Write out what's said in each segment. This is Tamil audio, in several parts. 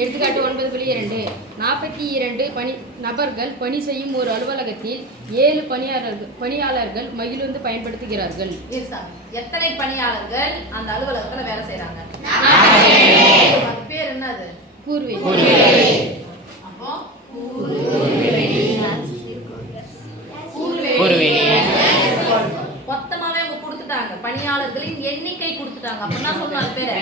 எடுத்துக்காட்டு 9.2 42 நபர்கள் பணி செய்யும் ஒரு அலுவலகத்தில் 7 பணியாளர்கள் மகிழுந்து பயன்படுத்துகிறார்கள். எத்தனை பணியாளர்கள் அந்த அலுவலகத்துல வேலை செய்யறாங்க? பேர் என்னது? கூர்வேலி. அப்போ மொத்தமாவே அவங்க கொடுத்துட்டாங்க, பணியாளர்களின் எண்ணிக்கை கொடுத்துட்டாங்க. அப்படின்னா சொன்னாங்க பேரு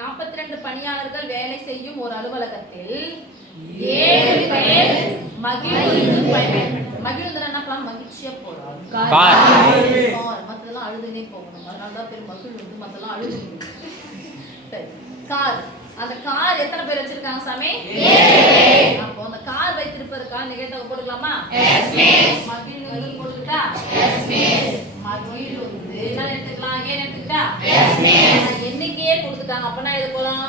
42 பணியாளர்கள் வேலை செய்யும் ஒரு அலுவலகத்தில் 7 பேர் மகிழ்ந்து மகிழ்ச்சியா போறோம். மத்தெல்லாம் அழுதுனே போகணும், அதனாலதான் பேர் மகிழ்ந்து, மத்தெல்லாம் அழுது. சரி, கார். அந்த கார் எத்தனை பேர் வச்சிருக்காங்க சாமி? 7. அப்போ அந்த கார் வைத்திருப்பதற்கான நிகழ்த்தவை போட்டுக்கலாமா? மகிழ்ந்து போட்டுக்கிட்டா மகிழ்ந்து என்ன எடுத்துக்கலாம்? ஏன் எடுத்துக்கிட்டா எண்ணிக்கையே கொடுத்துட்டாங்க. அப்பனா எது போலாம்?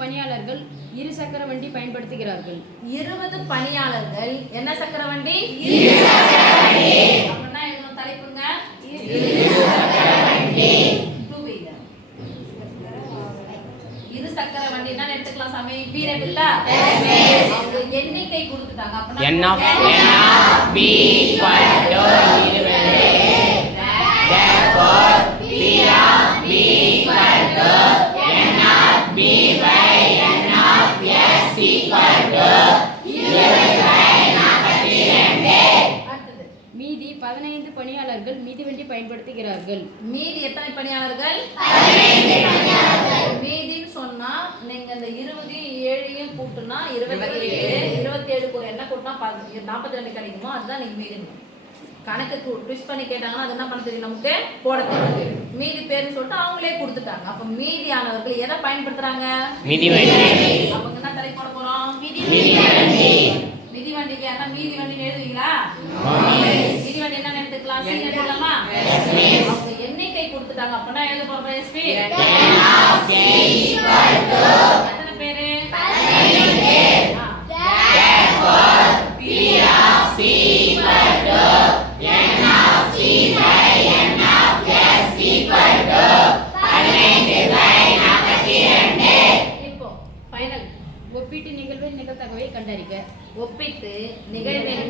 பணியாளர்கள் இருசக்கர வண்டி பயன்படுத்துகிறார்கள். 20 பணியாளர்கள் என்ன சக்கர வண்டி? அப்படின்னா என்ன தலைப்புங்க? இருசக்கர வண்டி தான் எடுத்துக்கலாம் சாமி. பீரியட் இல்ல, அவங்க எண்ணிக்கை கொடுத்துட்டாங்க. அப்படின்னா மீதி 15 பணியாளர்கள் மிதிவண்டி பயன்படுத்துகிறார்கள். மீதி எத்தனை பணியாளர்கள்? மீதின்னு சொன்னா நீங்க இந்த 27 கூட்டுனா 27 கூட என்ன கூட்டினா 42 கிடைக்குமோ அதுதான் நீங்க மீதி. கணக்கு ட்விஸ்ட் பண்ணி கேட்டாங்கன்னா அது என்ன பண்ண தெரியும் நமக்கு? போட தெரியும். மீதி பேருன்னு சொல்லிட்டு அவங்களே கொடுத்துட்டாங்க. அப்ப மீதியானவர்கள் எதை பயன்படுத்துறாங்க? அவங்க என்ன தலை போட போறோம்? மிதிவண்டிக்கு என்ன மீதி வண்டின்னு எழுதுவீங்களா? மிதிவண்டி என்ன எடுத்துக்கலாம்? சி எடுத்துக்கலாமா? அவங்க எண்ணிக்கை கொடுத்துட்டாங்க. அப்படின்னா எழுத போறோம் எஸ்பி. எத்தனை பேரு? 15. இப்போ ஃபைனல் ஒப்பீட்டு நிகழ்வின் நிகழ்தகவை கண்டறிக. ஒப்பிட்டு நிகழ்வின்